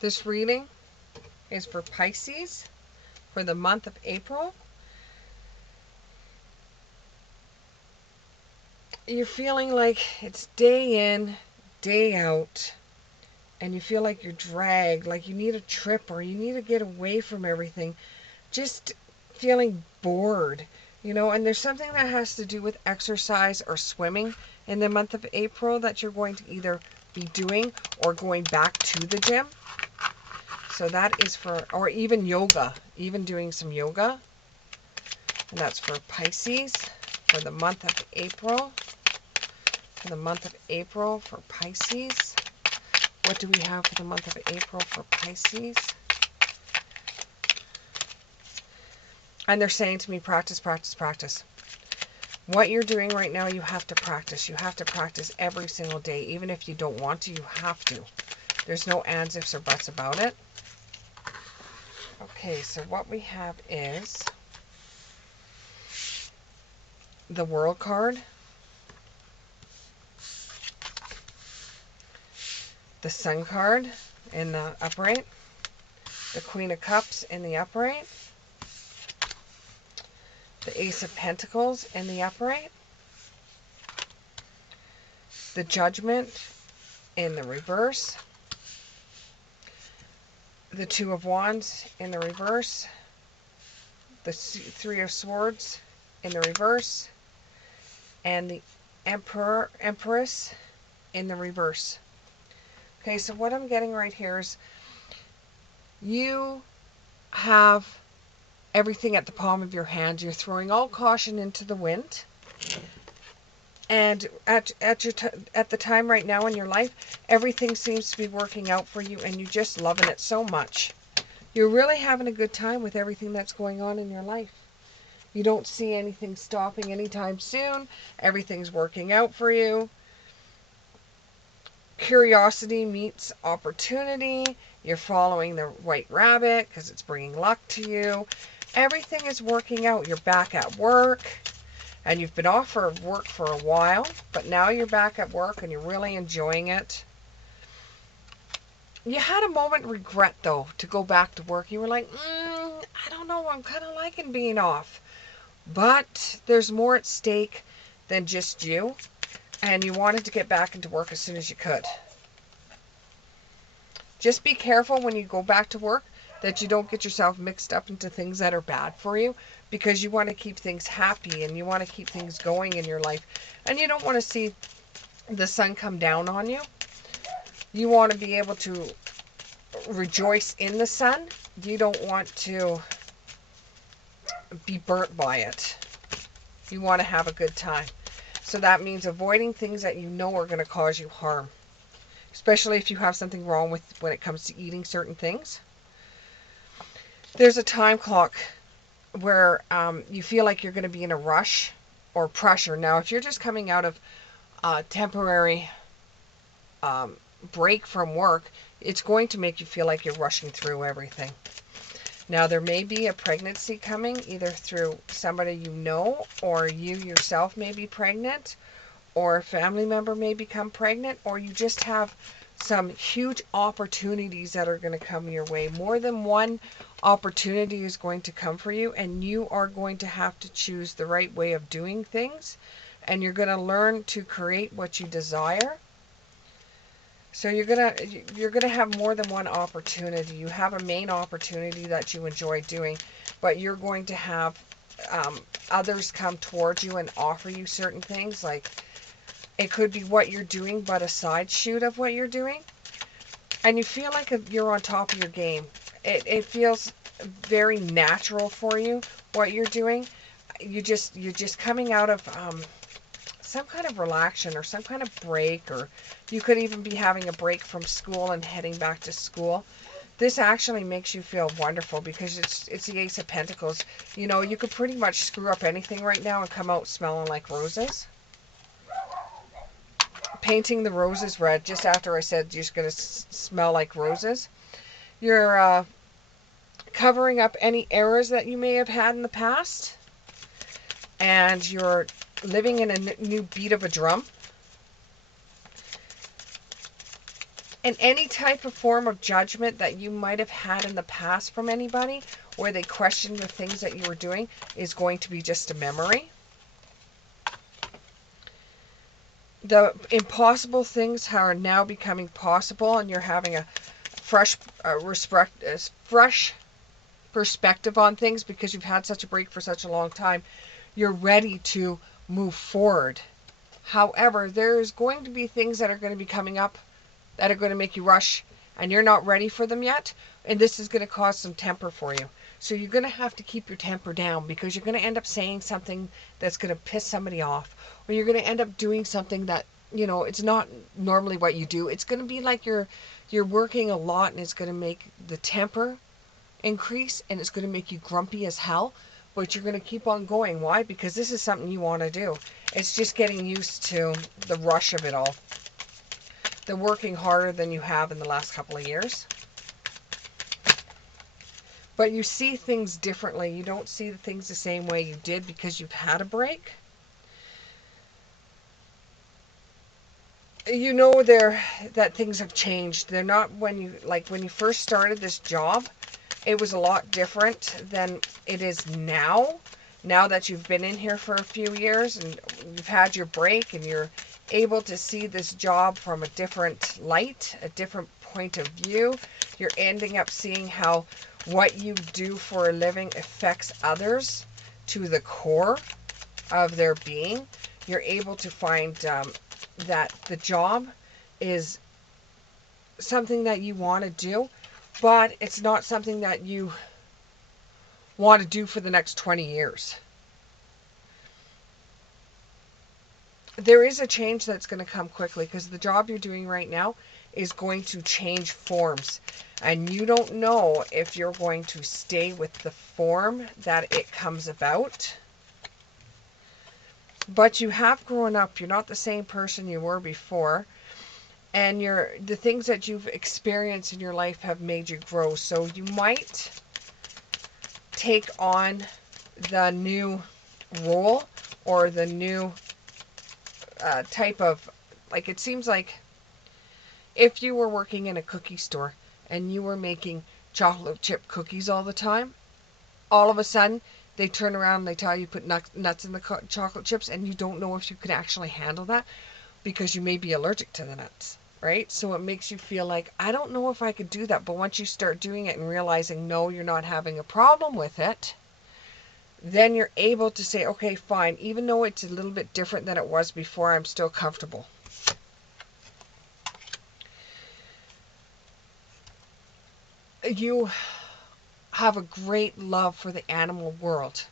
This reading is for Pisces for the month of April. You're feeling like it's day in, day out, and you feel like you're dragged, like you need a trip or you need to get away from everything. Just feeling bored, and there's something that has to do with exercise or swimming in the month of April that you're going to either be doing or going back to the gym. So that is for, or even yoga, even doing some yoga. And that's for Pisces for the month of April. For the month of April for Pisces. What do we have for the month of April for Pisces? And they're saying to me, practice, practice, practice. What you're doing right now, you have to practice. You have to practice every single day. Even if you don't want to, you have to. There's no ands, ifs, or buts about it. Okay, so what we have is the World card, the Sun card in the upright, the Queen of Cups in the upright, the Ace of Pentacles in the upright, the Judgment in the reverse, the Two of Wands in the reverse, the Three of Swords in the reverse, and the Empress in the reverse. Okay, so what I'm getting right here is you have everything at the palm of your hand. You're throwing all caution into the wind. And at the time right now in your life, everything seems to be working out for you and you're just loving it so much. You're really having a good time with everything that's going on in your life. You don't see anything stopping anytime soon. Everything's working out for you. Curiosity meets opportunity. You're following the white rabbit because it's bringing luck to you. Everything is working out. You're back at work. And you've been off for work for a while, but now you're back at work and you're really enjoying it. You had a moment of regret, though, to go back to work. You were like, I don't know, I'm kind of liking being off. But there's more at stake than just you, and you wanted to get back into work as soon as you could. Just be careful when you go back to work that you don't get yourself mixed up into things that are bad for you, because you want to keep things happy and you want to keep things going in your life, and you don't want to see the sun come down on you. You want to be able to rejoice in the sun. You don't want to be burnt by it. You want to have a good time. So that means avoiding things that you know are going to cause you harm, especially if you have something wrong with when it comes to eating certain things. There's a time clock where you feel like you're going to be in a rush or pressure. Now, if you're just coming out of a temporary break from work, it's going to make you feel like you're rushing through everything. Now, there may be a pregnancy coming, either through somebody you know, or you yourself may be pregnant, or a family member may become pregnant, or you just have some huge opportunities that are going to come your way. More than one opportunity is going to come for you, and you are going to have to choose the right way of doing things, and you're going to learn to create what you desire. So you're gonna have more than one opportunity. You have a main opportunity that you enjoy doing, but you're going to have others come towards you and offer you certain things. Like, it could be what you're doing, but a side shoot of what you're doing. And you feel like you're on top of your game. It feels very natural for you, what you're doing. You're just coming out of some kind of relaxation or some kind of break, or you could even be having a break from school and heading back to school. This actually makes you feel wonderful because it's the Ace of Pentacles. You know, you could pretty much screw up anything right now and come out smelling like roses. Painting the roses red just after I said you're going to smell like roses. You're covering up any errors that you may have had in the past. And you're living in a new beat of a drum. And any type of form of judgment that you might have had in the past from anybody, where they questioned the things that you were doing, is going to be just a memory. The impossible things are now becoming possible, and you're having a fresh fresh perspective on things because you've had such a break for such a long time. You're ready to move forward. However, there's going to be things that are going to be coming up that are going to make you rush, and you're not ready for them yet, and this is going to cause some temper for you. So you're going to have to keep your temper down, because you're going to end up saying something that's going to piss somebody off, or you're going to end up doing something that, you know, it's not normally what you do. It's going to be like you're working a lot, and it's going to make the temper increase, and it's going to make you grumpy as hell, but you're going to keep on going. Why? Because this is something you want to do. It's just getting used to the rush of it all. They're working harder than you have in the last couple of years. But you see things differently. You don't see the things the same way you did because you've had a break. You know that things have changed. They're not when you first started this job, it was a lot different than it is now. Now that you've been in here for a few years and you've had your break, and you're able to see this job from a different light, a different point of view, you're ending up seeing how what you do for a living affects others to the core of their being. You're able to find that the job is something that you want to do, but it's not something that you want to do for the next 20 years. There is a change that's going to come quickly, because the job you're doing right now is going to change forms, and you don't know if you're going to stay with the form that it comes about. But you have grown up. You're not the same person you were before, and the things that you've experienced in your life have made you grow. So you might take on the new role, or the new type of, like, it seems like if you were working in a cookie store and you were making chocolate chip cookies all the time, all of a sudden they turn around and they tell you put nuts in the chocolate chips, and you don't know if you can actually handle that because you may be allergic to the nuts, right? So it makes you feel like, I don't know if I could do that. But once you start doing it and realizing, no, you're not having a problem with it, then you're able to say, okay, fine, even though it's a little bit different than it was before, I'm still comfortable. You have a great love for the animal world.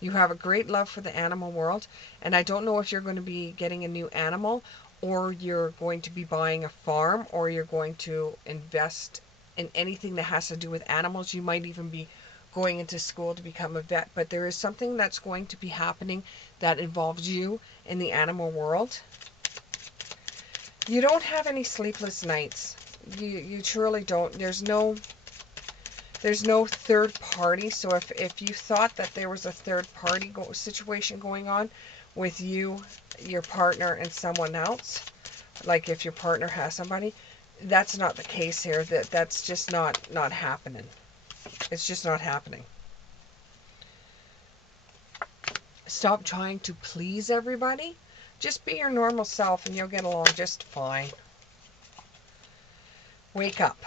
You have a great love for the animal world, and I don't know if you're going to be getting a new animal, or you're going to be buying a farm, or you're going to invest in anything that has to do with animals. You might even be going into school to become a vet, but there is something that's going to be happening that involves you in the animal world. You don't have any sleepless nights. You truly don't. There's no third party. So if you thought that there was a third party situation going on with you, your partner, and someone else, like if your partner has somebody, that's not the case here. That's just not happening. It's just not happening. Stop trying to please everybody. Just be your normal self and you'll get along just fine. Wake up.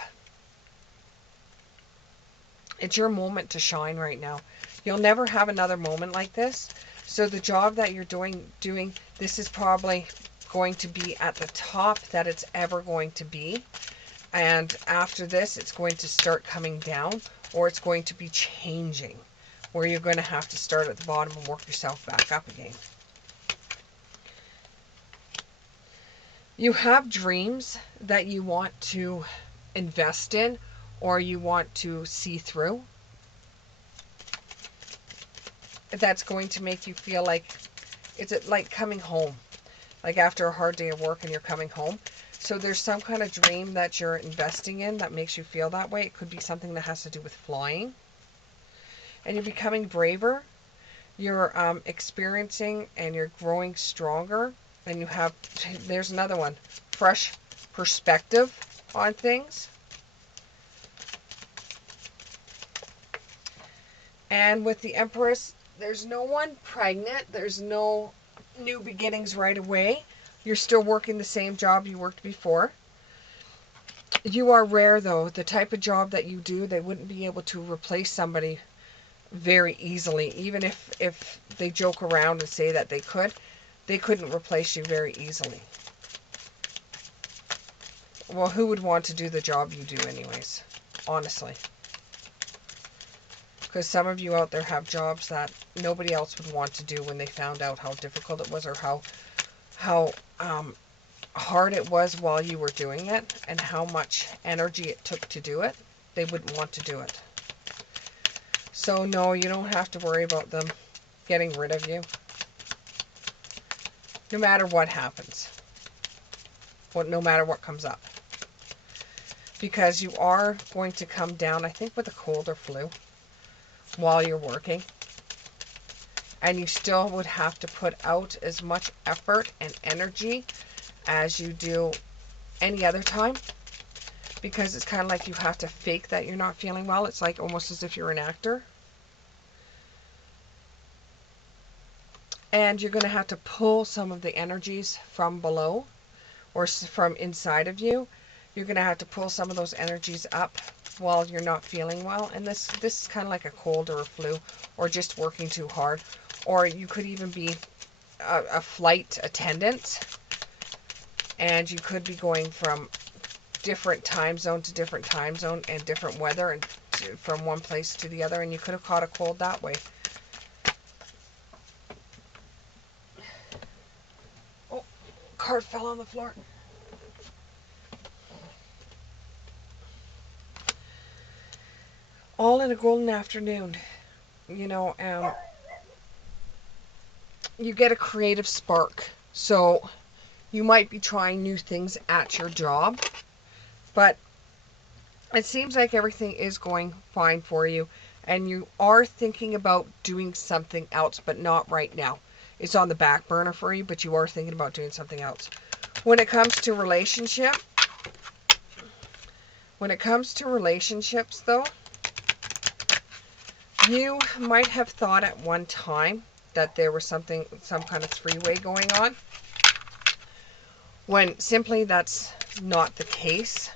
It's your moment to shine right now. You'll never have another moment like this. So the job that you're doing, this is probably going to be at the top that it's ever going to be. And after this, it's going to start coming down, or it's going to be changing, where you're going to have to start at the bottom and work yourself back up again. You have dreams that you want to invest in, or you want to see through. That's going to make you feel like, it's like coming home, like after a hard day of work and you're coming home. So there's some kind of dream that you're investing in that makes you feel that way. It could be something that has to do with flying. And you're becoming braver. You're experiencing and you're growing stronger. And you have, there's another one, fresh perspective on things. And with the Empress, there's no one pregnant. There's no new beginnings right away. You're still working the same job you worked before. You are rare, though. The type of job that you do, they wouldn't be able to replace somebody very easily. Even if they joke around and say that they couldn't replace you very easily. Well, who would want to do the job you do anyways? Honestly. Because some of you out there have jobs that nobody else would want to do when they found out how difficult it was, or how hard it was while you were doing it, and how much energy it took to do it. They wouldn't want to do it. So no, you don't have to worry about them getting rid of you. No matter what happens. No matter what comes up. Because you are going to come down, I think, with a cold or flu while you're working. And you still would have to put out as much effort and energy as you do any other time. Because it's kind of like you have to fake that you're not feeling well. It's like almost as if you're an actor. And you're going to have to pull some of the energies from below or from inside of you. You're going to have to pull some of those energies up while you're not feeling well. And this is kind of like a cold or a flu, or just working too hard. Or you could even be a flight attendant, and you could be going from different time zone to different time zone and different weather, and from one place to the other, and you could have caught a cold that way. Oh, card fell on the floor. All in a golden afternoon. You know, you get a creative spark. So you might be trying new things at your job, but it seems like everything is going fine for you, and you are thinking about doing something else, but not right now. It's on the back burner for you, but you are thinking about doing something else. When it comes to relationships though, you might have thought at one time that there was some kind of three-way going on, when simply that's not the case.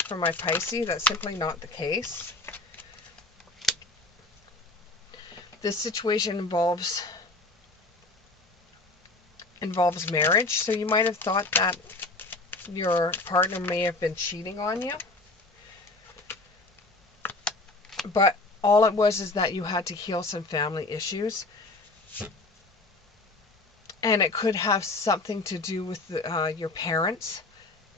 For my Pisces, that's simply not the case. This situation involves marriage, so you might have thought that your partner may have been cheating on you, but all it was is that you had to heal some family issues, and it could have something to do with your parents.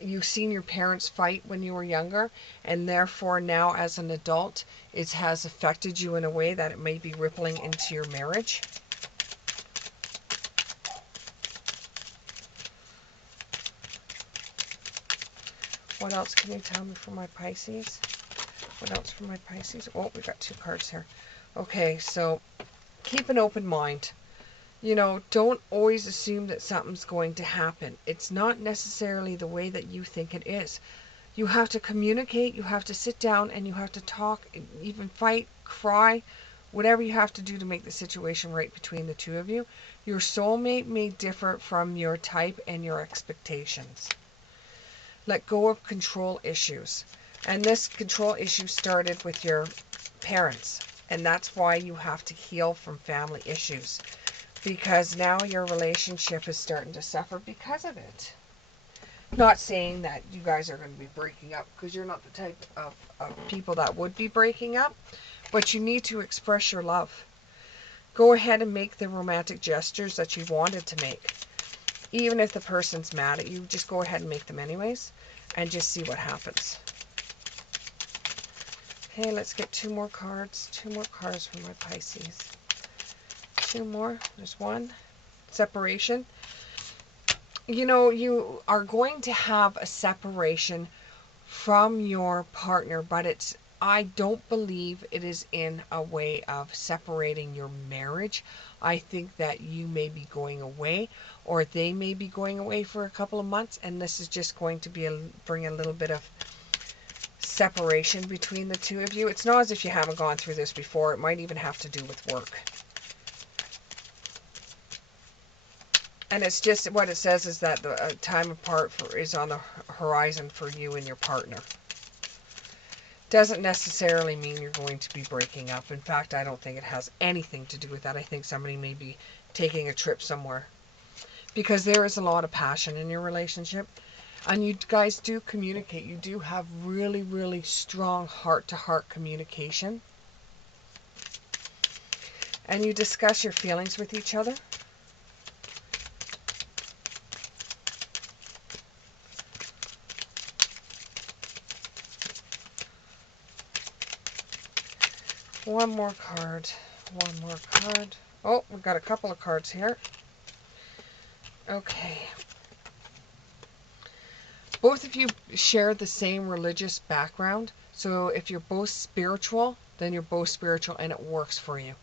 You've seen your parents fight when you were younger, and therefore now as an adult it has affected you in a way that it may be rippling into your marriage. What else can you tell me for my Pisces? What else for my Pisces? Oh, we got two cards here. Okay, so keep an open mind. You know, don't always assume that something's going to happen. It's not necessarily the way that you think it is. You have to communicate, you have to sit down, and you have to talk, even fight, cry, whatever you have to do to make the situation right between the two of you. Your soulmate may differ from your type and your expectations. Let go of control issues. And this control issue started with your parents. And that's why you have to heal from family issues. Because now your relationship is starting to suffer because of it. Not saying that you guys are going to be breaking up, because you're not the type of people that would be breaking up. But you need to express your love. Go ahead and make the romantic gestures that you wanted to make. Even if the person's mad at you, just go ahead and make them anyways. And just see what happens. Okay, let's get two more cards. Two more cards for my Pisces. Two more. There's one. Separation. You know, you are going to have a separation from your partner, but it's I don't believe it is in a way of separating your marriage. I think that you may be going away, or they may be going away for a couple of months, and this is just going to be bring a little bit of separation between the two of you. It's not as if you haven't gone through this before. It might even have to do with work. And it's just, what it says is that the time apart is on the horizon for you and your partner. Doesn't necessarily mean you're going to be breaking up. In fact, I don't think it has anything to do with that. I think somebody may be taking a trip somewhere. Because there is a lot of passion in your relationship. And you guys do communicate. You do have really, really strong heart-to-heart communication. And you discuss your feelings with each other. One more card. One more card. Oh, we've got a couple of cards here. Okay. Both of you share the same religious background. So if you're both spiritual, then you're both spiritual and it works for you.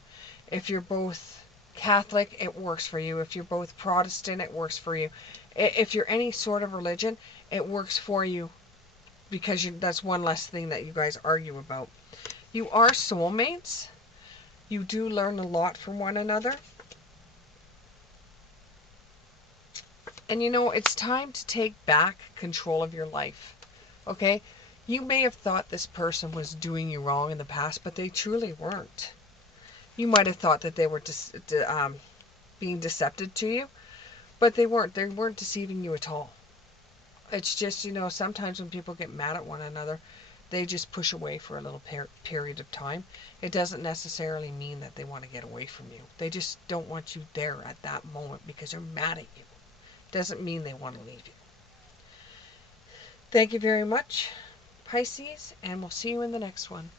If you're both Catholic, it works for you. If you're both Protestant, it works for you. If you're any sort of religion, it works for you because that's one less thing that you guys argue about. You are soulmates. You do learn a lot from one another. And you know, it's time to take back control of your life. Okay? You may have thought this person was doing you wrong in the past, but they truly weren't. You might have thought that they were being deceptive to you, but they weren't. They weren't deceiving you at all. It's just, you know, sometimes when people get mad at one another, they just push away for a little period of time. It doesn't necessarily mean that they want to get away from you. They just don't want you there at that moment because they're mad at you. Doesn't mean they want to leave you. Thank you very much, Pisces, and we'll see you in the next one.